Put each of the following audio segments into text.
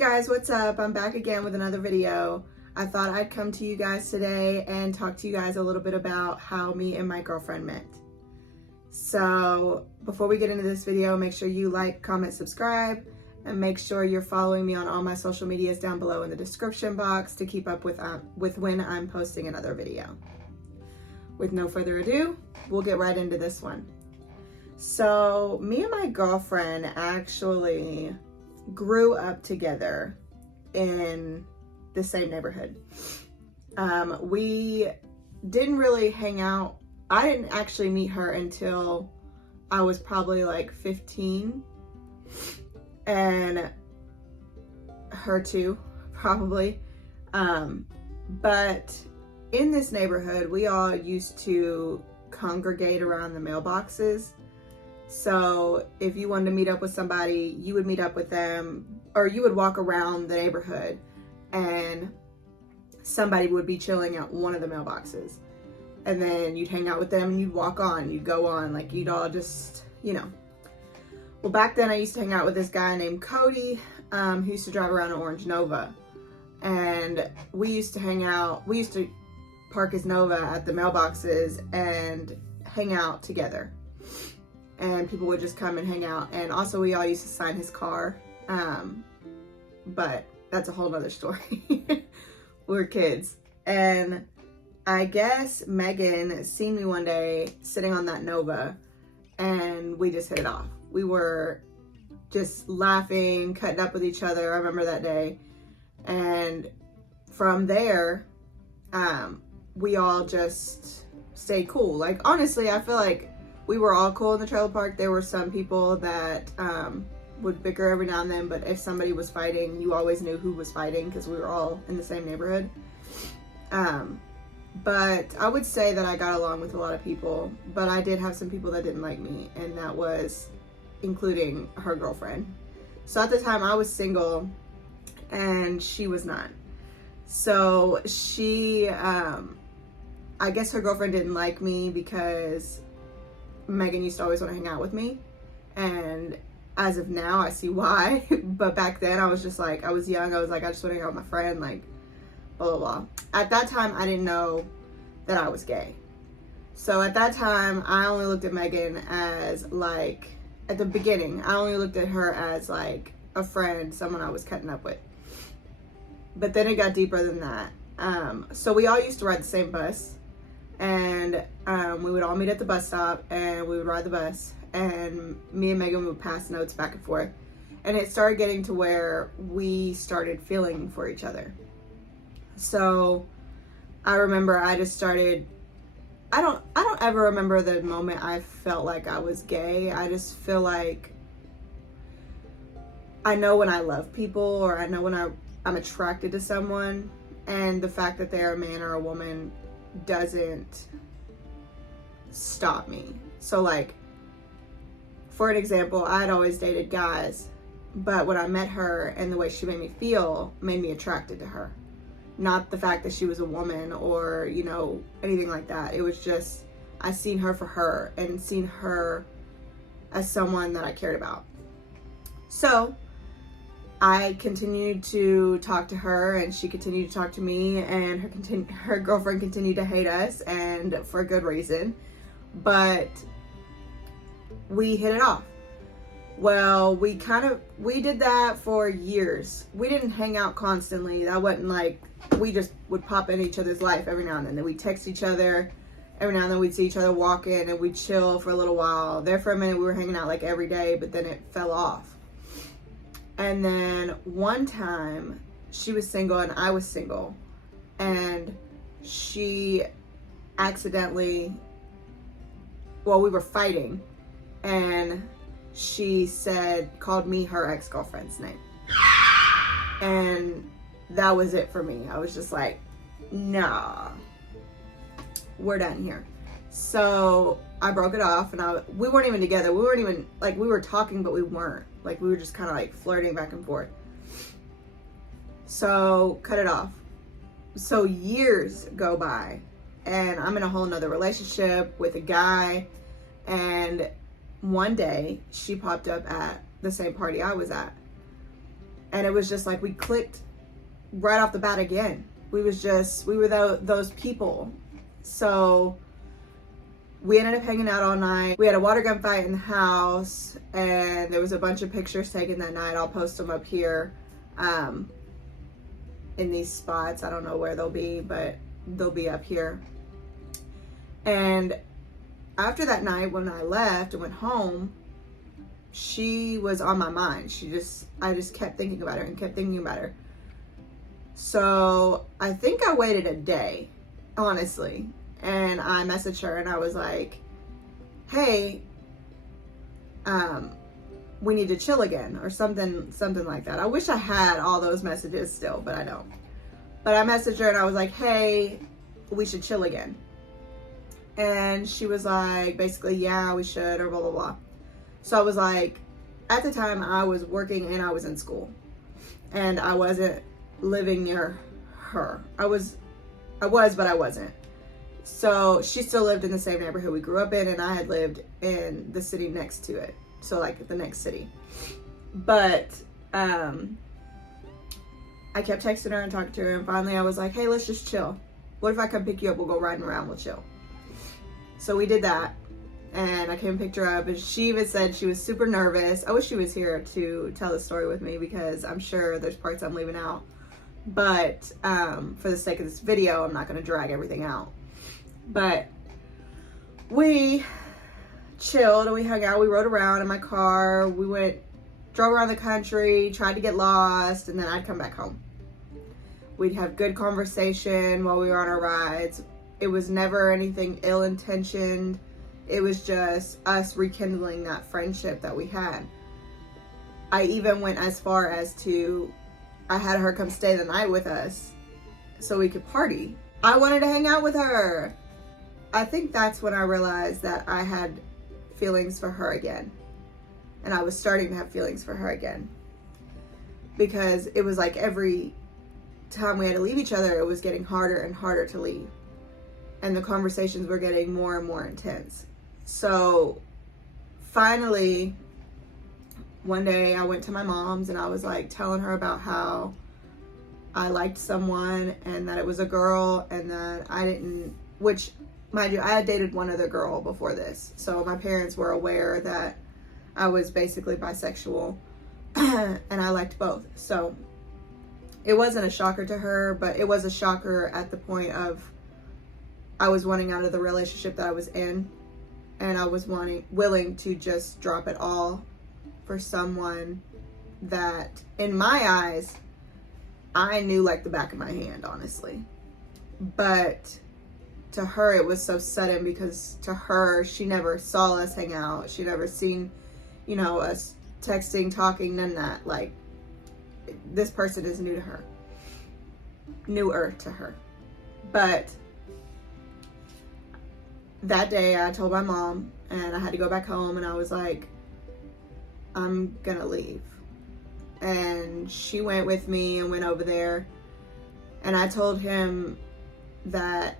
guys, what's up? I'm back again with another video. I thought I'd come to you guys today and talk to you guys a little bit about how me and my girlfriend met. So before we get into this video, make sure you like, comment, subscribe, and make sure you're following me on all my social medias down below in the description box to keep up with when I'm posting another video. With no further ado, we'll get right into this one. So me and my girlfriend actually grew up together in the same neighborhood. We didn't really hang out. I didn't actually meet her until I was probably like 15, and her too, probably. But in this neighborhood, we all used to congregate around the mailboxes. So if you wanted to meet up with somebody, you would meet up with them, or you would walk around the neighborhood and somebody would be chilling at one of the mailboxes. And then you'd hang out with them and you'd walk on, you'd go on, like you'd all just, you know. Well, back then I used to hang out with this guy named Cody, who used to drive around an orange Nova. And we used to park his Nova at the mailboxes and hang out together. And people would just come and hang out. And also we all used to sign his car. But that's a whole nother story. We were kids. And I guess Megan seen me one day sitting on that Nova and we just hit it off. We were just laughing, cutting up with each other. I remember that day. And from there, we all just stayed cool. Like, honestly, I feel like we were all cool in the trailer park. There were some people that would bicker every now and then, but if somebody was fighting, you always knew who was fighting because we were all in the same neighborhood. But I would say that I got along with a lot of people, but I did have some people that didn't like me, and that was including her girlfriend. So at the time I was single and she was not. So she, I guess her girlfriend didn't like me because Megan used to always want to hang out with me, and as of now I see why. But back then I was just like, I was young, I was like, I just want to hang out with my friend, like blah blah blah. At that time I didn't know that I was gay. So at that time I only looked at Megan as, like, at the beginning I only looked at her as like a friend, someone I was cutting up with. But then it got deeper than that. So we all used to ride the same bus. And we would all meet at the bus stop and we would ride the bus, and me and Megan would pass notes back and forth. And it started getting to where we started feeling for each other. So I remember I just started, I don't ever remember the moment I felt like I was gay. I just feel like I know when I love people, or I know when I'm attracted to someone, and the fact that they're a man or a woman doesn't stop me. So, like, for an example, I had always dated guys, but when I met her and the way she made me feel made me attracted to her. Not the fact that she was a woman or, you know, anything like that. It was just, I seen her for her and seen her as someone that I cared about. So I continued to talk to her and she continued to talk to me, and her girlfriend continued to hate us, and for a good reason. But we hit it off. Well, we did that for years. We didn't hang out constantly. That wasn't like, we just would pop in each other's life every now and then. Then we'd text each other. Every now and then we'd see each other walking and we'd chill for a little while. There for a minute we were hanging out like every day, but then it fell off. And then one time she was single and I was single, and she accidentally, well, we were fighting, and she called me her ex-girlfriend's name. And that was it for me. I was just like, nah, we're done here. So I broke it off, and we weren't even together. We weren't even, like, we were talking, but we weren't. Like, we were just kind of like flirting back and forth. So cut it off. So years go by, and I'm in a whole nother relationship with a guy, and one day she popped up at the same party I was at. And it was just like we clicked right off the bat again. We were those people. So we ended up hanging out all night. We had a water gun fight in the house, and there was a bunch of pictures taken that night. I'll post them up here in these spots. I don't know where they'll be, but they'll be up here. And after that night, when I left and went home, she was on my mind. I just kept thinking about her and kept thinking about her. So I think I waited a day, honestly. And I messaged her and I was like, hey, we need to chill again, or something like that. I wish I had all those messages still, but I don't. But I messaged her and I was like, hey, we should chill again. And she was like, basically, yeah, we should, or blah, blah, blah. So I was like, at the time I was working and I was in school, and I wasn't living near her. I was, but I wasn't. So she still lived in the same neighborhood we grew up in, and I had lived in the city next to it. So like the next city. But I kept texting her and talking to her, and finally I was like, hey, let's just chill. What if I come pick you up? We'll go riding around, we'll chill. So we did that, and I came and picked her up, and she even said she was super nervous. I wish she was here to tell the story with me, because I'm sure there's parts I'm leaving out. But for the sake of this video, I'm not going to drag everything out. But we chilled and we hung out. We rode around in my car. We drove around the country, tried to get lost, and then I'd come back home. We'd have good conversation while we were on our rides. It was never anything ill-intentioned. It was just us rekindling that friendship that we had. I even went as far as I had her come stay the night with us so we could party. I wanted to hang out with her. I think that's when I realized that I had feelings for her again. And I was starting to have feelings for her again. Because it was like every time we had to leave each other, it was getting harder and harder to leave. And the conversations were getting more and more intense. So finally, one day I went to my mom's and I was like telling her about how I liked someone and that it was a girl, and that I didn't, which mind you, I had dated one other girl before this. So my parents were aware that I was basically bisexual and I liked both. So it wasn't a shocker to her, but it was a shocker at the point of I was wanting out of the relationship that I was in, and I was willing to just drop it all for someone that, in my eyes, I knew like the back of my hand, honestly. But to her, it was so sudden, because to her, she never saw us hang out. She never seen, us texting, talking, none of that. Like, this person is new to her. Newer to her. But that day I told my mom, and I had to go back home, and I was like, I'm gonna leave. And she went with me and went over there, and I told him I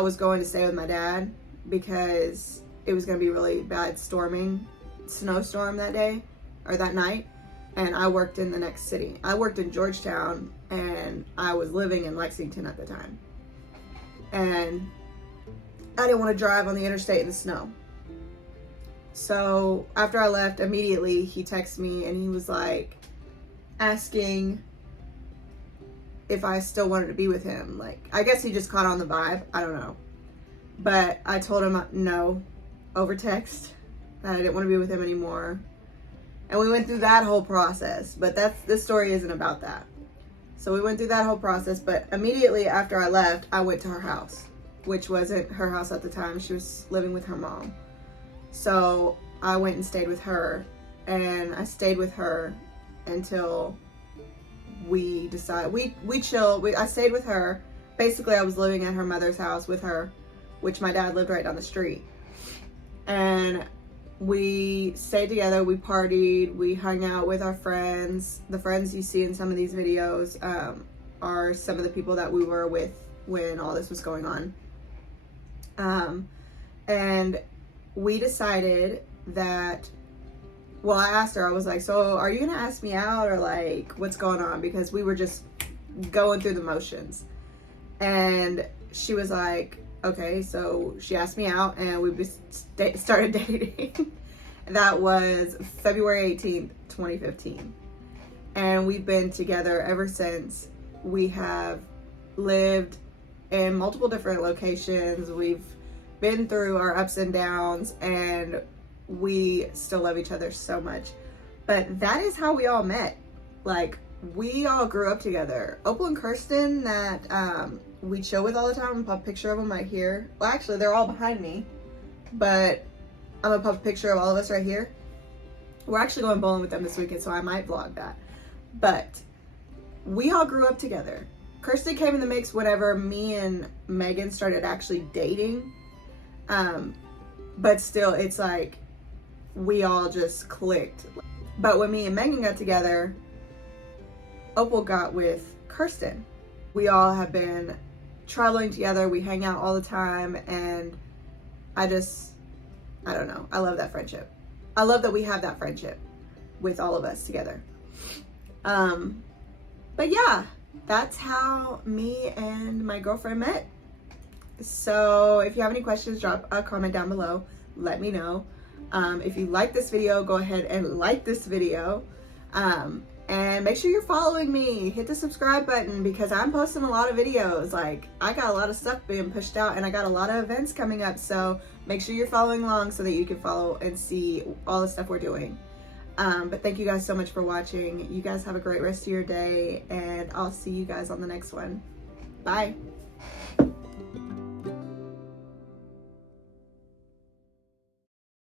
was going to stay with my dad because it was gonna be really bad snowstorm that day or that night, and I worked in the next city. I worked in Georgetown, and I was living in Lexington at the time, and I didn't want to drive on the interstate in the snow. So after I left, immediately he texted me and he was like asking if I still wanted to be with him. Like, I guess he just caught on the vibe. I don't know. But I told him no over text, that I didn't want to be with him anymore. And we went through that whole process. But this story isn't about that. So we went through that whole process. But immediately after I left, I went to her house, which wasn't her house at the time. She was living with her mom. So I went and stayed with her, and I stayed with her until we decided, we chilled. I stayed with her. Basically, I was living at her mother's house with her, which my dad lived right down the street. And we stayed together, we partied, we hung out with our friends. The friends you see in some of these videos are some of the people that we were with when all this was going on. And we decided that well, I asked her, I was like, so are you gonna ask me out, or like what's going on? Because we were just going through the motions. And she was like, okay. So she asked me out, and we started dating. That was February 18th, 2015. And we've been together ever since. We have lived in multiple different locations. We've been through our ups and downs, and we still love each other so much. But that is how we all met. Like, we all grew up together. Opal and Kirsten, that we chill with all the time. I'm gonna pop a picture of them right here. Well, actually, they're all behind me, but I'm gonna pop a picture of all of us right here. We're actually going bowling with them this weekend, so I might vlog that. But we all grew up together. Kirsten came in the mix whenever me and Megan started actually dating. But still, it's like we all just clicked. But when me and Megan got together, Opal got with Kirsten. We all have been traveling together. We hang out all the time, and I don't know. I love that friendship. I love that we have that friendship with all of us together. But yeah, that's how me and my girlfriend met. So if you have any questions, drop a comment down below. Let me know. If you like this video, go ahead and like this video. And make sure you're following me. Hit the subscribe button, because I'm posting a lot of videos. Like, I got a lot of stuff being pushed out, and I got a lot of events coming up. So make sure you're following along so that you can follow and see all the stuff we're doing. But thank you guys so much for watching. You guys have a great rest of your day, and I'll see you guys on the next one. Bye.